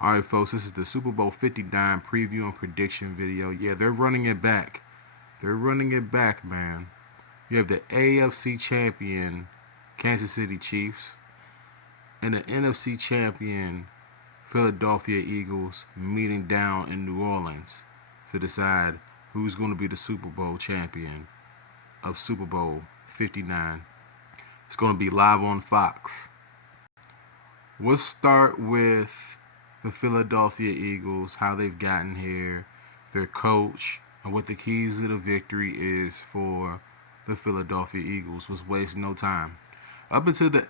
All right, folks, this is the Super Bowl 59 preview and prediction video. Yeah, they're running it back. They're running it back, man. You have the AFC champion, Kansas City Chiefs, and the NFC champion, Philadelphia Eagles, meeting down in New Orleans to decide who's going to be the Super Bowl champion of Super Bowl 59. It's going to be live on Fox. We'll start with the Philadelphia Eagles, how they've gotten here, their coach, and what the keys to the victory is for the Philadelphia Eagles. Was waste no time. Up until the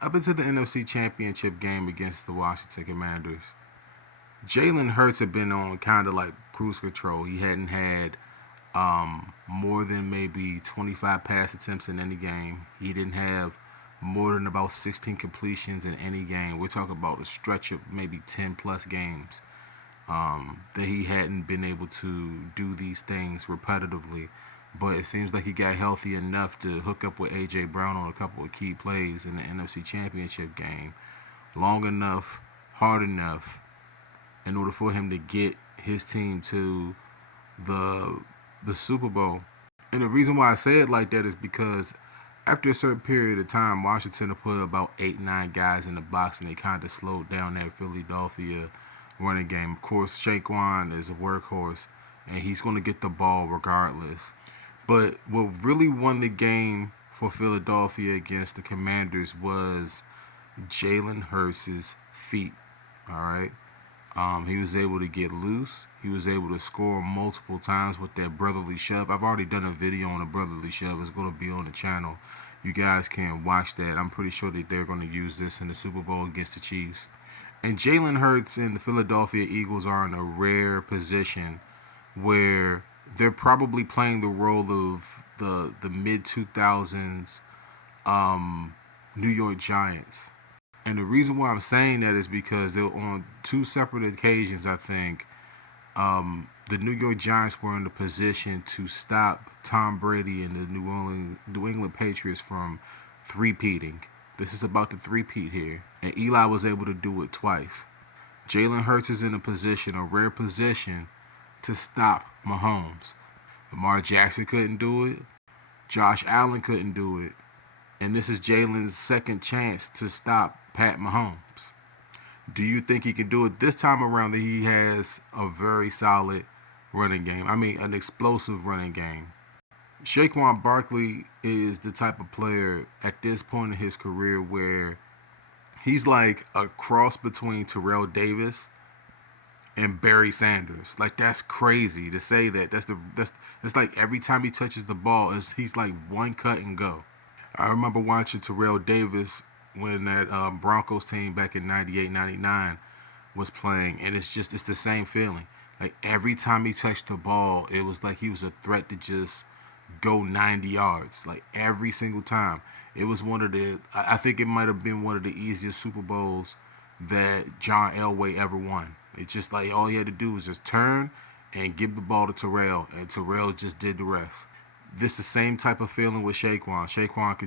up until the NFC Championship game against the Washington Commanders, Jalen Hurts had been on kind of like cruise control. He hadn't had more than maybe 25 pass attempts in any game. He didn't have more than about 16 completions in any game. We're talking about a stretch of maybe 10 plus games that he hadn't been able to do these things repetitively. But it seems like he got healthy enough to hook up with A.J. Brown on a couple of key plays in the NFC Championship game long enough, hard enough, in order for him to get his team to the Super Bowl. And the reason why I say it like that is because after a certain period of time, Washington will put about 8, 9 guys in the box, and they kind of slowed down that Philadelphia running game. Of course, Shaquan is a workhorse, and he's going to get the ball regardless. But what really won the game for Philadelphia against the Commanders was Jalen Hurts' feet. All right. He was able to get loose. He was able to score multiple times with that brotherly shove. I've already done a video on the brotherly shove. It's going to be on the channel. You guys can watch that. I'm pretty sure that they're going to use this in the Super Bowl against the Chiefs. And Jalen Hurts and the Philadelphia Eagles are in a rare position where they're probably playing the role of the mid 2000s New York Giants. And the reason why I'm saying that is because they're on two separate occasions, I think, the New York Giants were in the position to stop Tom Brady and the New England Patriots from three-peating. This is about the three-peat here. And Eli was able to do it twice. Jalen Hurts is in a rare position, to stop Mahomes. Lamar Jackson couldn't do it. Josh Allen couldn't do it. And this is Jalen's second chance to stop Pat Mahomes. Do you think he can do it this time around that he has a very solid running game? I mean, an explosive running game. Saquon Barkley is the type of player at this point in his career where he's like a cross between Terrell Davis and Barry Sanders. Like, that's crazy to say that. That's like every time he touches the ball, he's like one cut and go. I remember watching Terrell Davis when that Broncos team back in 98, 99 was playing, and it's the same feeling. Like, every time he touched the ball, it was like he was a threat to just go 90 yards. Like, every single time. It was I think it might have been one of the easiest Super Bowls that John Elway ever won. It's just like all he had to do was just turn and give the ball to Terrell, and Terrell just did the rest. This the same type of feeling with Saquon. Saquon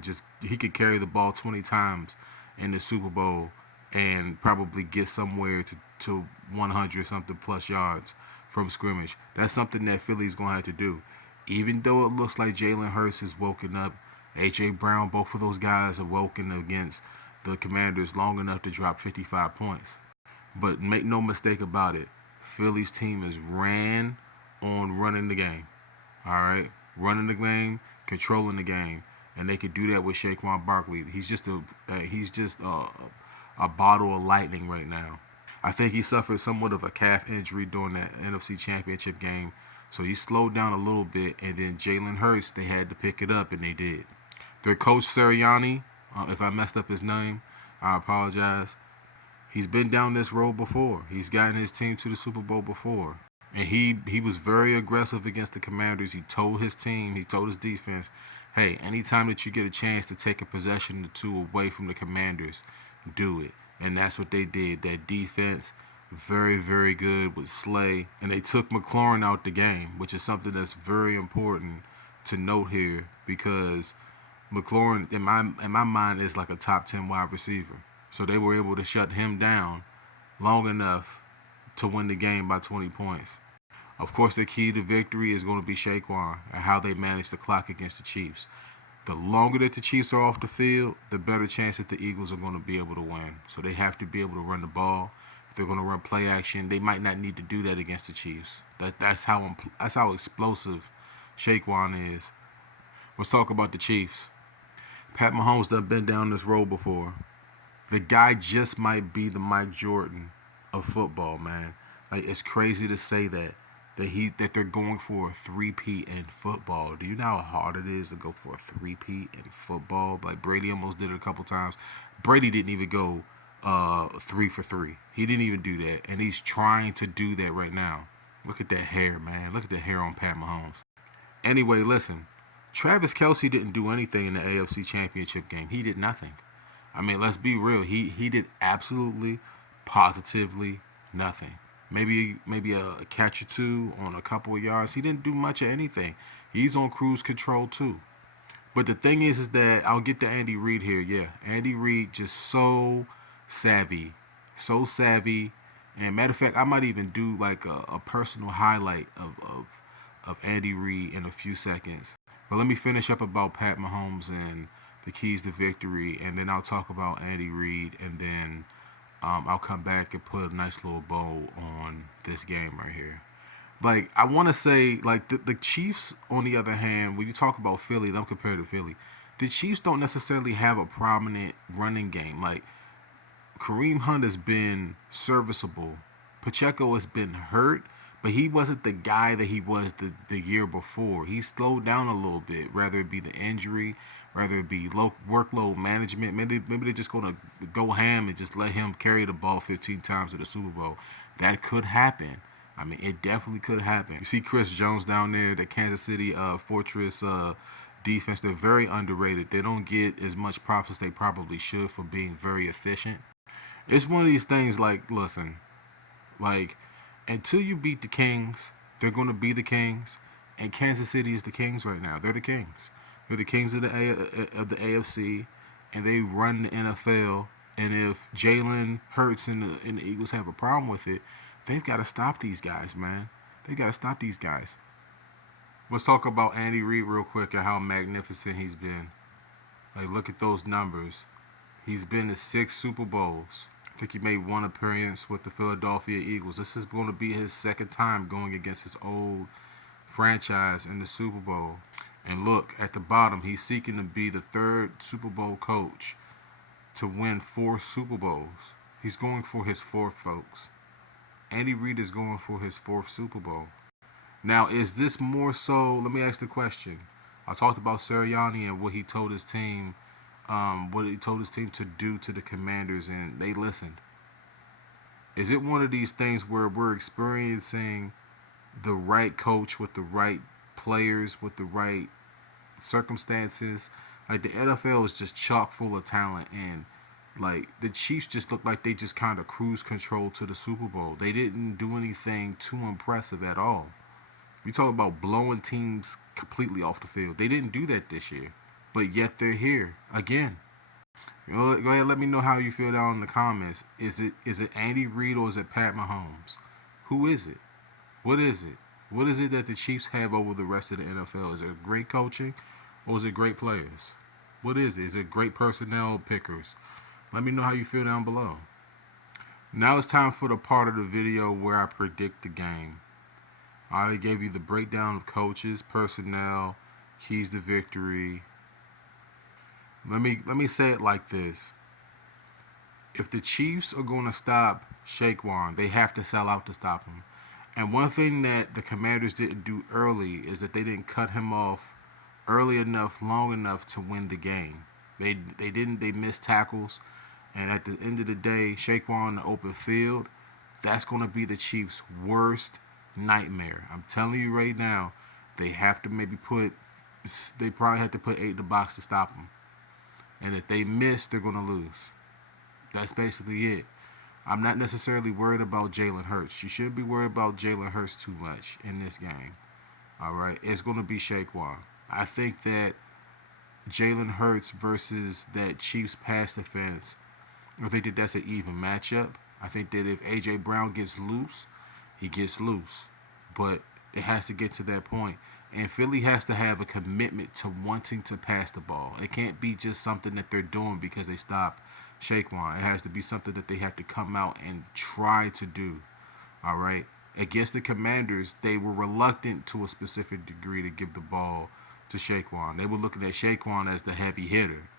could carry the ball 20 times in the Super Bowl and probably get somewhere to 100 something plus yards from scrimmage. That's something that Philly's gonna have to do. Even though it looks like Jalen Hurts has woken up, A.J. Brown, both of those guys have woken against the Commanders long enough to drop 55 points. But make no mistake about it, Philly's team is ran on running the game. All right, running the game, controlling the game, and they could do that with Saquon Barkley. He's just a bottle of lightning right now. I think he suffered somewhat of a calf injury during that NFC Championship game, so he slowed down a little bit. And then Jalen Hurts, they had to pick it up, and they did. Their coach Sirianni, if I messed up his name, I apologize. He's been down this road before. He's gotten his team to the Super Bowl before. And he was very aggressive against the Commanders. He told his team, he told his defense, hey, anytime that you get a chance to take a possession or two away from the Commanders, do it. And that's what they did. That defense, very, very good with Slay. And they took McLaurin out the game, which is something that's very important to note here, because McLaurin, in my mind, is like a top 10 wide receiver. So they were able to shut him down long enough to win the game by 20 points. Of course, the key to victory is going to be Saquon and how they manage the clock against the Chiefs. The longer that the Chiefs are off the field, the better chance that the Eagles are going to be able to win. So they have to be able to run the ball. If they're going to run play action, they might not need to do that against the Chiefs. That's how explosive Saquon is. Let's talk about the Chiefs. Pat Mahomes done been down this road before. The guy just might be the Mike Jordan of football, man. Like, it's crazy to say that they're going for a three-peat in football. Do you know how hard it is to go for a three-peat in football? Like, Brady almost did it a couple times. Brady didn't even go 3 for 3. He didn't even do that, and he's trying to do that right now. Look at that hair, man. Look at the hair on Pat Mahomes. Anyway, listen. Travis Kelce didn't do anything in the AFC Championship game. He did nothing. I mean, let's be real. He did absolutely, positively nothing. Maybe a catch or two on a couple of yards. He didn't do much of anything. He's on cruise control too. But the thing is that I'll get to Andy Reid here. Yeah, Andy Reid just so savvy, so savvy. And matter of fact, I might even do like a personal highlight of Andy Reid in a few seconds. But let me finish up about Pat Mahomes and the keys to victory, and then I'll talk about Andy Reid, and then I'll come back and put a nice little bow on this game right here. Like, I want to say, like, the Chiefs, on the other hand, when you talk about Philly, them compared to Philly, the Chiefs don't necessarily have a prominent running game. Like, Kareem Hunt has been serviceable. Pacheco has been hurt, but he wasn't the guy that he was the year before. He slowed down a little bit, whether it be the injury, whether it be low workload management. Maybe they're just going to go ham and just let him carry the ball 15 times to the Super Bowl. That could happen. I mean, it definitely could happen. You see Chris Jones down there, the Kansas City Fortress defense. They're very underrated. They don't get as much props as they probably should for being very efficient. It's one of these things like, listen, like, until you beat the Kings, they're going to be the Kings. And Kansas City is the Kings right now. They're the Kings. They're the Kings of the AFC, and they run the NFL. And if Jalen Hurts and the Eagles have a problem with it, they've got to stop these guys, man. They've got to stop these guys. Let's talk about Andy Reid real quick and how magnificent he's been. Like, look at those numbers. He's been to 6 Super Bowls. I think he made one appearance with the Philadelphia Eagles. This is going to be his second time going against his old franchise in the Super Bowl. And look, at the bottom, he's seeking to be the 3rd Super Bowl coach to win 4 Super Bowls. He's going for his 4th, folks. Andy Reid is going for his 4th Super Bowl. Now, is this more so? Let me ask the question. I talked about Sirianni and what he told his team to do to the Commanders, and they listened. Is it one of these things where we're experiencing the right coach with the right players, with the right circumstances? Like, the NFL is just chock full of talent, and like, the Chiefs just look like they just kind of cruise control to the Super Bowl. They didn't do anything too impressive at all. We talk about blowing teams completely off the field. They didn't do that this year, but yet they're here again. You know, go ahead, let me know how you feel down in the comments. Is it Andy Reid or is it Pat Mahomes? Who is it? What is it? What is it that the Chiefs have over the rest of the NFL? Is it great coaching or is it great players? What is it? Is it great personnel pickers? Let me know how you feel down below. Now it's time for the part of the video where I predict the game. I already gave you the breakdown of coaches, personnel, keys to victory. Let me say it like this. If the Chiefs are going to stop Saquon, they have to sell out to stop him. And one thing that the Commanders didn't do early is that they didn't cut him off early enough, long enough to win the game. They missed tackles. And at the end of the day, Saquon in the open field, that's going to be the Chiefs' worst nightmare. I'm telling you right now, they probably have to put 8 in the box to stop them. And if they miss, they're going to lose. That's basically it. I'm not necessarily worried about Jalen Hurts. You shouldn't be worried about Jalen Hurts too much in this game. All right? It's going to be Saquon. I think that Jalen Hurts versus that Chiefs pass defense, I think that that's an even matchup. I think that if A.J. Brown gets loose, he gets loose. But it has to get to that point. And Philly has to have a commitment to wanting to pass the ball. It can't be just something that they're doing because they stop Shaquan. It has to be something that they have to come out and try to do. All right. Against the Commanders, they were reluctant to a specific degree to give the ball to Shaquan. They were looking at Shaquan as the heavy hitter.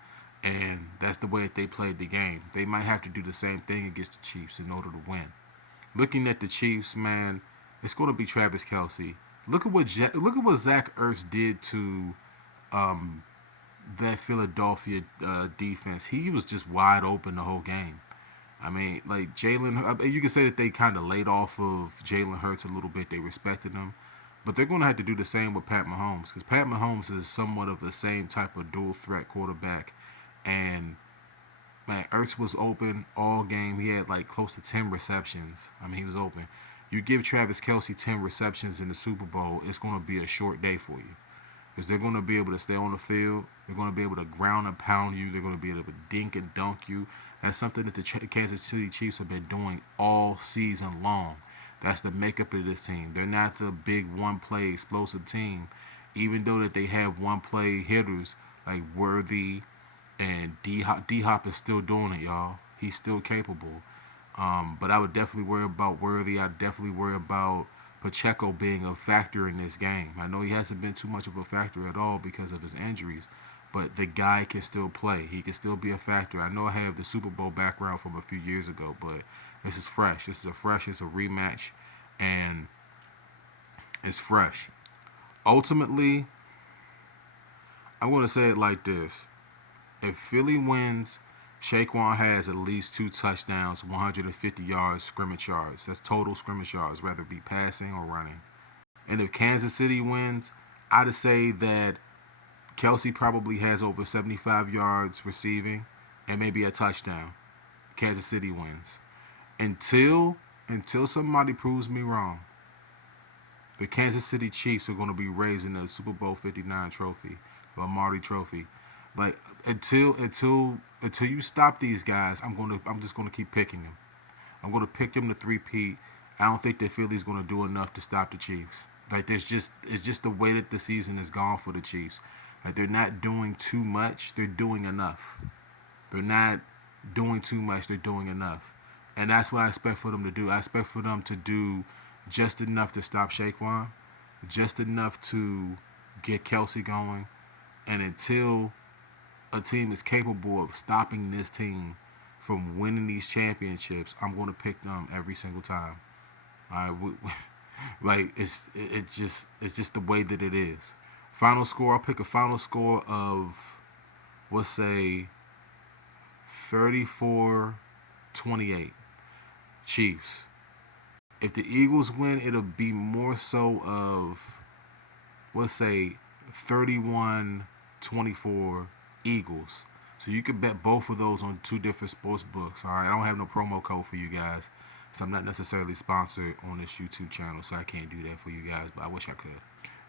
And that's the way that they played the game. They might have to do the same thing against the Chiefs in order to win. Looking at the Chiefs, man, it's going to be Travis Kelce. Look at what Zach Ertz did to that Philadelphia defense. He was just wide open the whole game. I mean, like Jalen, you can say that they kind of laid off of Jalen Hurts a little bit. They respected him. But they're going to have to do the same with Pat Mahomes because Pat Mahomes is somewhat of the same type of dual threat quarterback. And, man, Ertz was open all game. He had like close to 10 receptions. I mean, he was open. You give Travis Kelce 10 receptions in the Super Bowl, it's going to be a short day for you. Because they're going to be able to stay on the field. They're going to be able to ground and pound you. They're going to be able to dink and dunk you. That's something that the Kansas City Chiefs have been doing all season long. That's the makeup of this team. They're not the big one-play explosive team. Even though that they have one-play hitters like Worthy and D-Hop is still doing it, y'all. He's still capable. But I would definitely worry about Worthy. I'd definitely worry about Pacheco being a factor in this game. I know he hasn't been too much of a factor at all because of his injuries, but the guy can still play. He can still be a factor. I know I have the Super Bowl background from a few years ago, but this is fresh. It's a rematch, and it's fresh. Ultimately, I'm going to say it like this. If Philly wins, Shaquan has at least 2 touchdowns, 150 yards, scrimmage yards. That's total scrimmage yards, whether it be passing or running. And if Kansas City wins, I'd say that Kelce probably has over 75 yards receiving and maybe a touchdown. Kansas City wins. Until somebody proves me wrong, the Kansas City Chiefs are going to be raising the Super Bowl 59 trophy, Lombardi trophy. Like until you stop these guys, I'm just gonna keep picking them. I'm gonna pick them to three-peat. I don't think that Philly's gonna do enough to stop the Chiefs. Like it's just the way that the season is gone for the Chiefs. Like they're not doing too much, they're doing enough. They're not doing too much, they're doing enough. And that's what I expect for them to do. I expect for them to do just enough to stop Shaquan, just enough to get Kelce going, and until a team is capable of stopping this team from winning these championships, I'm going to pick them every single time. Like it's just the way that it is. Final score, I'll pick a final score of, let's say, 34-28 Chiefs. If the Eagles win, it'll be more so of, let's say, 31-24 Eagles. So you can bet both of those on 2 different sports books. All right, I don't have no promo code for you guys, so I'm not necessarily sponsored on this YouTube channel, so I can't do that for you guys, but I wish I could.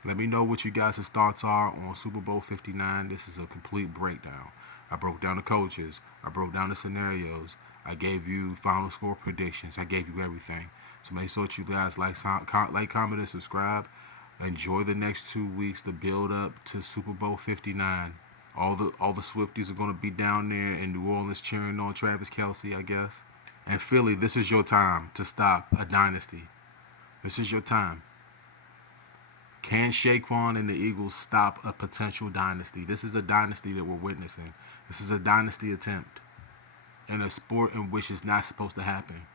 Let me know what you guys' thoughts are on Super Bowl 59. This is a complete breakdown. I broke down the coaches. I broke down the scenarios. I gave you final score predictions. I gave you everything. So make sure that you guys like, comment, and subscribe. Enjoy the next 2 weeks to build up to Super Bowl 59. All the Swifties are going to be down there in New Orleans cheering on Travis Kelce, I guess. And Philly, this is your time to stop a dynasty. This is your time. Can Shaquan and the Eagles stop a potential dynasty? This is a dynasty that we're witnessing. This is a dynasty attempt in a sport in which it's not supposed to happen.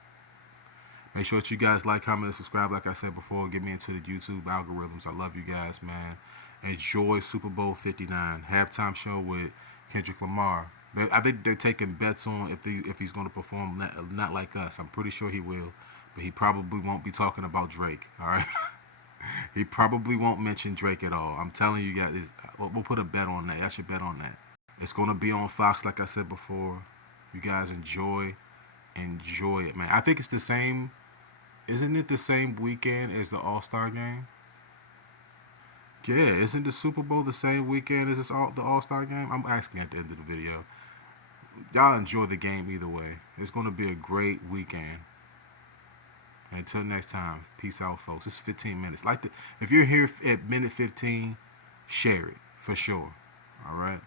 Make sure that you guys like, comment, and subscribe. Like I said before, get me into the YouTube algorithms. I love you guys, man. Enjoy Super Bowl 59. Halftime show with Kendrick Lamar. I think they're taking bets on if he's going to perform not like us. I'm pretty sure he will. But he probably won't be talking about Drake, all right? He probably won't mention Drake at all. I'm telling you guys, we'll put a bet on that. I should bet on that. It's going to be on Fox, like I said before. You guys enjoy it, man. I think it's the same. Isn't it the same weekend as the All-Star game? Yeah, isn't the Super Bowl the same weekend as the All-Star game? I'm asking at the end of the video. Y'all enjoy the game either way. It's going to be a great weekend. And until next time, peace out, folks. It's 15 minutes. If you're here at minute 15, share it for sure. All right.